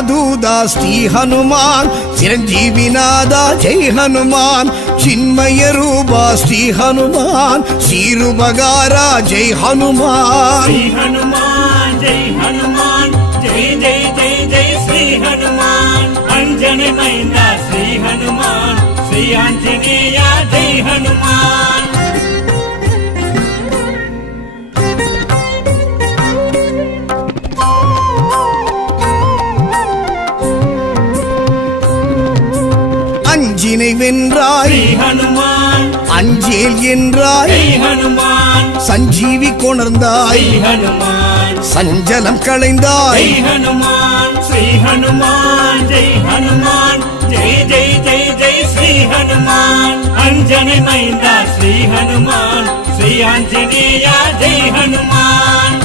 శ్రీరామదూత శ్రీ హనుమాన్ చిరంజీవినాథ జై హనుమాన్ చిన్మయ రూప శ్రీ హనుమాన్ శ్రీరుపగార జై హనుమాన్ శ్రీ హనుమాన్ జై హనుమాన్ జై జై జై జై శ్రీ హనుమాన్ అంజనమైంద శ్రీ హనుమాన్ శ్రీ ఆంజనేయ జై హనుమాన్ அஞ்சினை வென்றாய் ஸ்ரீ ஹனுமான் அஞ்சேல் என்றாய் ஜெய் ஹனுமான் சஞ்சீவி கொணர்ந்தாய் ஸ்ரீ ஹனுமான் சஞ்சலம் களைந்தாய் ஜெய் ஹனுமான் ஸ்ரீ ஹனுமான் ஜெய் ஹனுமான் ஜெய் ஜெய் ஜெய் ஜெய் ஸ்ரீ ஹனுமான் அஞ்சனை மைந்தா ஸ்ரீ ஹனுமான் ஸ்ரீ ஆஞ்சநேய ஜெய் ஹனுமான்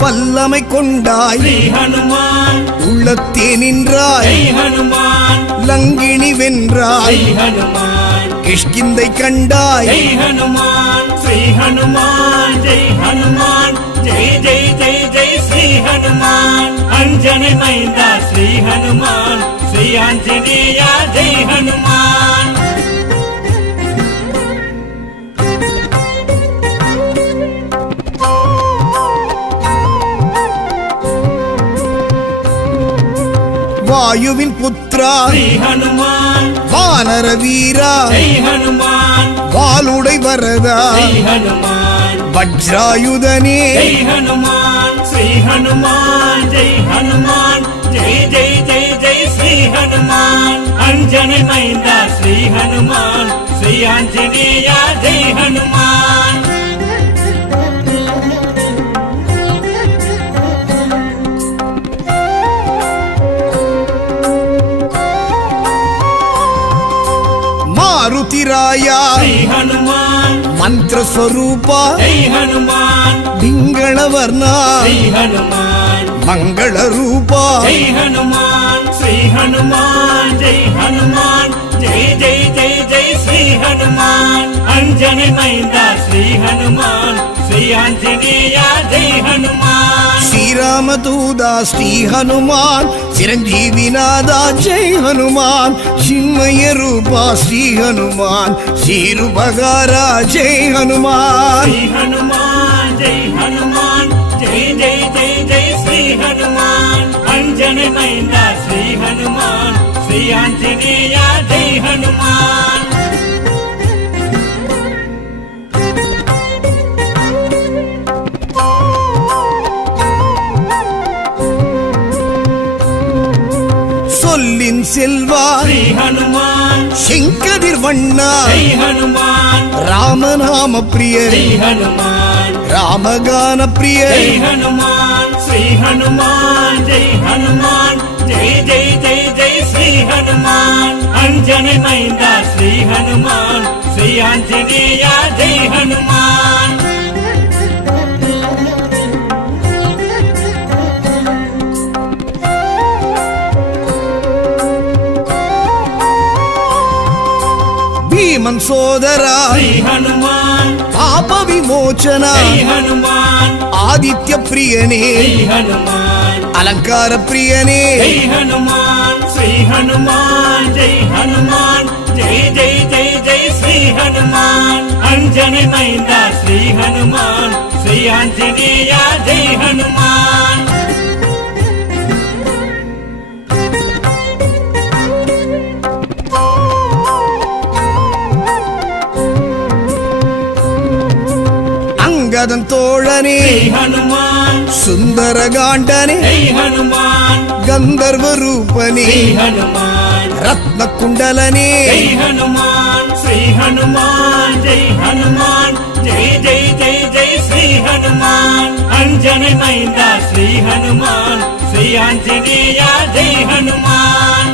வல்லமை கொண்டாய் ஸ்ரீ ஹனுமான் உள்ளத்தே நின்றாய் ஜெய் ஹனுமான் லங்கினி வென்றாய் ஜெய் ஹனுமான் கிஷ்கிந்தை கண்டாய் ஜெய் ஹனுமான் ஸ்ரீ ஹனுமான் ஜெய் ஹனுமான் ஜெய் ஜெய் ஜெய் ஜெய் ஸ்ரீ ஹனுமான் அஞ்சனை மைந்தா ஸ்ரீ ஹனுமான் ஸ்ரீ ஆஞ்சநேய ஜெய் ஹனுமான் வாயுவின் புத்ரா ஸ்ரீ ஹனுமான் வானர வீரா ஜெய் ஹனுமான் வாளுடை வரதா ஜெய் ஹனுமான் வஜ்ராயுதனே ஜெய் ஹனுமான் ஸ்ரீ ஹனுமான் ஜெய் ஹனுமான் ஜெய் ஜெய் ஜெய் ஜெய் ஸ்ரீ ஹனுமான் அஞ்சனை மைந்தா ஸ்ரீ ஹனுமான் ஸ்ரீ ஆஞ்சநேய ஜெய் ஹனுமான் మారుతిరాయా శ్రీ హనుమాన్ మంత్ర స్వరూప జై హనుమాన్ పింగళవర్ణ శ్రీ హనుమాన్ మంగళ రూప జై హనుమాన్ శ్రీ హనుమాన్ జై హనుమాన్ జై జై జై జై శ్రీ హనుమాన్ అంజని మైంద శ్రీ హనుమాన్ శ్రీ ఆంజనేయ జై హనుమాన్ శ్రీరామదూత శ్రీ హనుమాన్ చిరంజీవినాథ జై హనుమాన్ చిన్మయ రూప శ్రీ హనుమాన్ శ్రీరుపగార జై హనుమాన్ శ్రీ హనుమాన్ జై హనుమాన్ జై జై జై జై శ్రీ హనుమాన్ అంజని మైంద శ్రీ హనుమాన్ శ్రీ ఆంజనేయ జై హనుమాన్ சொல்லின் செல்வா శ్రీ హనుమాన్ செங்கதிர் வண்ணா జై హనుమాన్ ராமநாம பிரிய శ్రీ హనుమాన్ ராமகான பிரிய జై హనుమాన్ శ్రీ హనుమాన్ జై హనుమాన్ జై జై జై జై శ్రీ హనుమాన్ అంజని మైంద శ్రీ హనుమాన్ శ్రీ ఆంజనేయ జై హనుమాన్ భీమన్ సోదరా శ్రీ హనుమాన్ పాప విమోచన జై హనుమాన్ ఆదిత్య ప్రియనే జై హనుమాన్ అలంకార ప్రియనే జై హనుమాన్ శ్రీ హనుమాన్ జై హనుమాన్ జై జై జై జై శ్రీ హనుమాన్ అంజని మైంద శ్రీ హనుమాన్ శ్రీ ఆంజనేయ జై హనుమాన్ అంగదం తోళనే శ్రీ హనుమాన్ సుందరగాండనే జై హనుమాన్ గంధర్వ రూపనే శ్రీ హనుమాన్ రత్న కుండలనే జై హనుమాన్ శ్రీ హనుమాన్ జై హనుమాన్ జై జై జై జై శ్రీ హనుమాన్ అంజని మైంద శ్రీ హనుమాన్ శ్రీ ఆంజనేయ జై హనుమాన్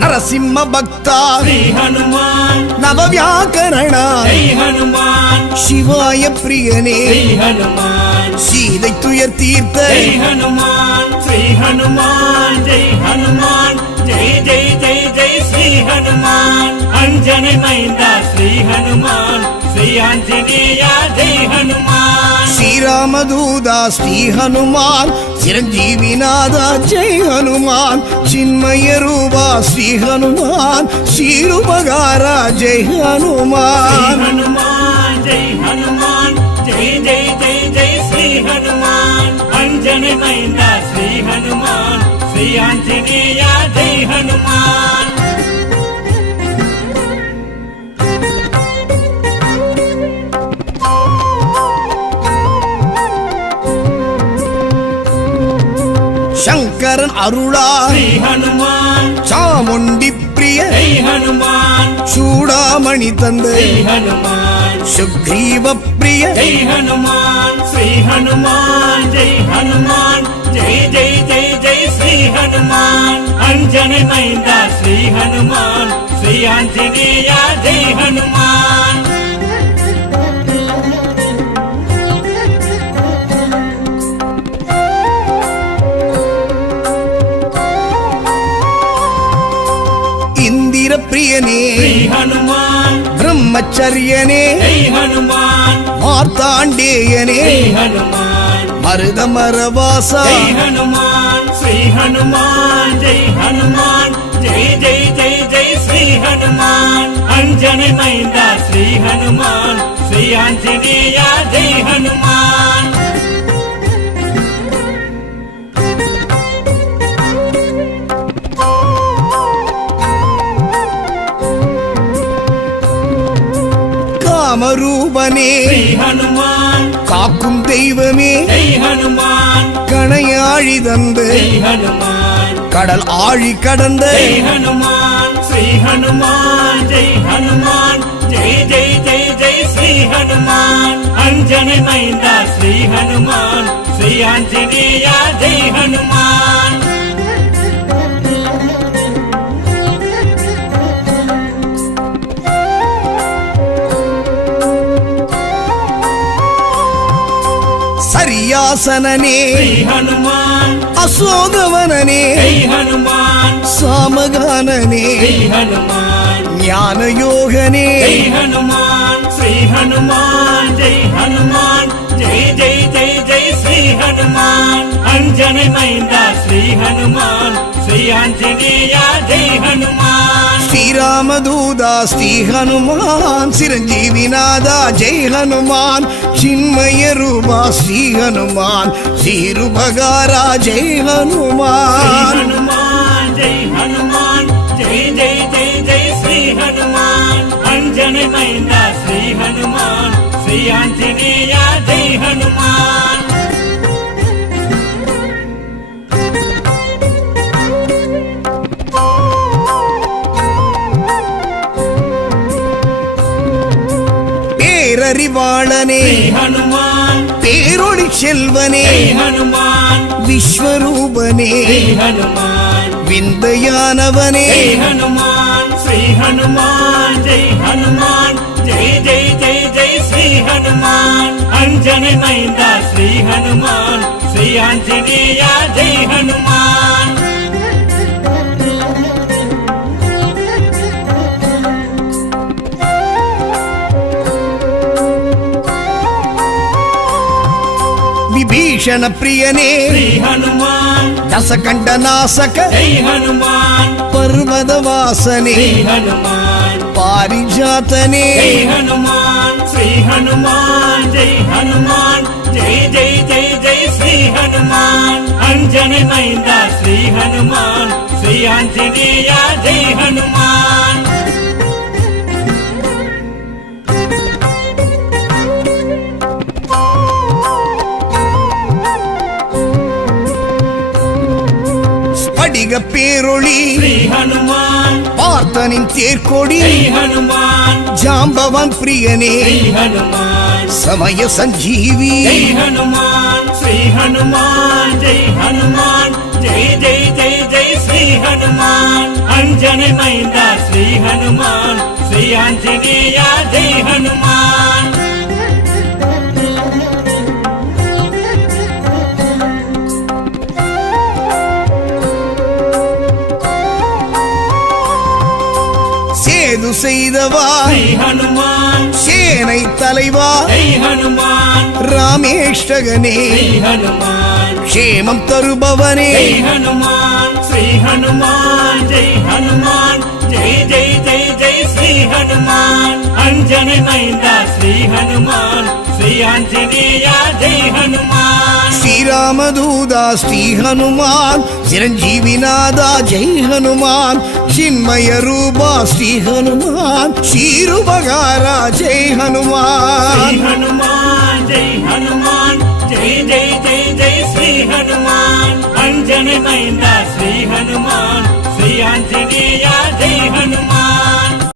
నరసింహ భక్త శ్రీ హనుమాన్ నవ వ్యాకరణ జై హనుమాన్ சிவாய பிரியனே ஸ்ரீ ஹனுமான் சீதை துயர் தீர்த்த ஜெய் ஹனுமான் ஸ்ரீ ஹனுமான் ஜெய் ஹனுமான் ஜெய் ஜெய் ஜெய் ஜெய் ஸ்ரீ ஹனுமான் அஞ்சனை மைந்தா ஸ்ரீ ஹனுமான் ஸ்ரீ ஆஞ்சநேயா ஜெய் ஹனுமான் ஸ்ரீராமதூதா ஸ்ரீ ஹனுமான் சிரஞ்சீவிநாதா ஜெய் ஹனுமான் சின்மய ரூபா ஸ்ரீ ஹனுமான் ஸ்ரீருபகாரா ஜெய் ஸ்ரீ ஹனுமான் ஹனுமான் ஜெய் ஹனுமான் ஜெய் ஜெய் ஜெய் ஜெய் ஸ்ரீ ஹனுமான் அஞ்சனை மைந்தா ஸ்ரீ ஹனுமான் ஸ்ரீ ஆஞ்சநேயா ஜெய் ஹனுமான் சங்கரன் அருளா ஸ்ரீ ஹனுமான் சாமுண்டி பிரிய ஜெய் ஹனுமான் சூடாமணி தந்த ஸ்ரீ ஹனுமான் சுக்ரீவ பிரிய ஜெய் ஹனுமான் ஸ்ரீ ஹனுமான் ஜெய் ஹனுமான் ஜெய் ஜெய் ஜெய் ஜெய் ஸ்ரீ ஹனுமான் அஞ்சனை மைந்தா ஸ்ரீ ஹனுமான் ஸ்ரீ ஆஞ்சநேயா ஜெய் ஹனுமான் இந்திர பிரியனே ஸ்ரீ ஹனுமான் பிரம்மச்சரியனே ஜெய் ஹனுமான் மார்த்தாண்டேயனே ஜெய் ஹனுமான் மருதமரவாசா ஜெய் ஹனுமான் ஸ்ரீ ஹனுமான் ஜெய் ஹனுமான் ஜெய் ஜெய் ஜெய் ஜெய் ஸ்ரீ ஹனுமான் அஞ்சனை மைந்தா ஸ்ரீ ஹனுமான் ஸ்ரீ ஆஞ்சநேயா ஜெய் ஹனுமான் காமரூபனே ஸ்ரீ ஹனுமான் காக்கும் தெய்வமே ஜெய் ஹனுமான் கணையாழி தந்து ஜெய் ஹனுமான் கடல் ஆழி கடந்த ஜெய் ஹனுமான் ஸ்ரீ ஹனுமான் ஜெய் ஹனுமான் ஜெய் ஜெய் ஜெய் ஜெய் ஸ்ரீ ஹனுமான் அஞ்சனை மைந்தா ஸ்ரீ ஹனுமான் ஸ்ரீ ஆஞ்சநேயா ஜெய் ஹனுமான் சரியாசனனே ஸ்ரீ ஹனுமான் அசோகவனனே ஜெய் ஹனுமான் சாமகானனே ஸ்ரீ ஹனுமான் ஞானயோகனே ஜெய் ஹனுமான் ஸ்ரீ ஹனுமான் ஜெய் ஹனுமான் ஜெய் ஜெய் ஜெய் ஜெய் ஸ்ரீ ஹனுமான் அஞ்சனை மைந்தா ஸ்ரீ ஹனுமான் ஸ்ரீ ஆஞ்சநேயா ஜெய் ஹனுமான் ஸ்ரீராமதூதா ஸ்ரீ ஹனுமான் சிரஞ்சீவிநாதா ஜெய் ஹனுமான் சின்மய ரூபா ஸ்ரீ ஹனுமான் ஸ்ரீருபகாரா ஜெய் ஸ்ரீ ஹனுமான் ஹனுமான் ஜெய் ஹனுமான் ஜெய் ஜெய் ஜெய் ஜெய் ஸ்ரீ ஹனுமான் அஞ்சனை மைந்தா ஸ்ரீ ஹனுமான் ஸ்ரீ ஆஞ்சநேயா ஜெய் ஹனுமான் பேரறிவாளனே ஸ்ரீ ஹனுமான் பேரொளி செல்வனே ஜெய் ஹனுமான் விஸ்வரூபனே ஸ்ரீ ஹனுமான் விந்தையானவனே ஜெய் ஹனுமான் ஸ்ரீ ஹனுமான் ஜெய் ஹனுமான் ஜெய் ஜெய் ஜெய் ஜெய் ஸ்ரீ ஹனுமான் அஞ்சனை மைந்தா ஸ்ரீ ஹனுமான் ஸ்ரீ ஆஞ்சநேயா ஜெய் ஹனுமான் விபீஷண பிரியனே ஸ்ரீ ஹனுமான் தசகண்ட நாசக ஜெய் ஹனுமான் பர்வத வாசனே ஸ்ரீ ஹனுமான் பாரிஜாதனே ஜெய் ஹனுமான் ஸ்ரீ ஹனுமான் ஜெய் ஹனுமான் ஜெய் ஜெய் ஜெய் ஜெய் ஸ்ரீ ஹனுமான் அஞ்சனை மைந்தா ஸ்ரீ ஹனுமான் ஸ்ரீ ஆஞ்சநேயா ஜெய் ஹனுமான் ஸ்படிக பேரொளி ஸ்ரீ ஹனுமான் பார்த்தனின் தேர்கொடி ஜெய் ஹனுமான் ஜாம்பவன் பிரியனே ஸ்ரீ ஹனுமான் சமய சஞ்சீவி ஜெய் ஹனுமான் ஸ்ரீ ஹனுமான் ஜெய் ஹனுமான் ஜெய் ஜெய் ஜெய் ஜெய் ஸ்ரீ ஹனுமான் அஞ்சனை மைந்தா ஸ்ரீ ஹனுமான் ஸ்ரீ ஆஞ்சநேயா ஜெய் ஹனுமான் சேது செய்தவா ஸ்ரீ ஹனுமான் சேனை தலைவா ஜெய் ஹனுமான் ராமேஷ்டகனே ஸ்ரீ ஹனுமான் க்ஷேமம் தருபவனே ஜெய் ஹனுமான் ஸ்ரீ ஹனுமான் ஜெய் ஹனுமான் ஜெய் ஜெய் ஜெய் ஜெய் ஸ்ரீ ஹனுமான் அஞ்சனை மைந்தா ஸ்ரீ ஹனுமான் ஸ்ரீ ஆஞ்சநேயா ஜெய் ஹனுமான் ஸ்ரீராமதூதா ஸ்ரீ ஹனுமான் சிரஞ்சீவிநாதா ஜெய் ஹனுமான் சின்மய ரூபா ஸ்ரீ ஹனுமான் ஸ்ரீருபகாரா ஜெய் ஸ்ரீ ஹனுமான் ஹனுமான் ஜெய் ஹனுமான் ஜெய் ஜெய் ஜெய் ஜெய் ஸ்ரீ ஹனுமான் அஞ்சனை மைந்தா ஸ்ரீ ஹனுமான் ஸ்ரீ ஆஞ்சநேயா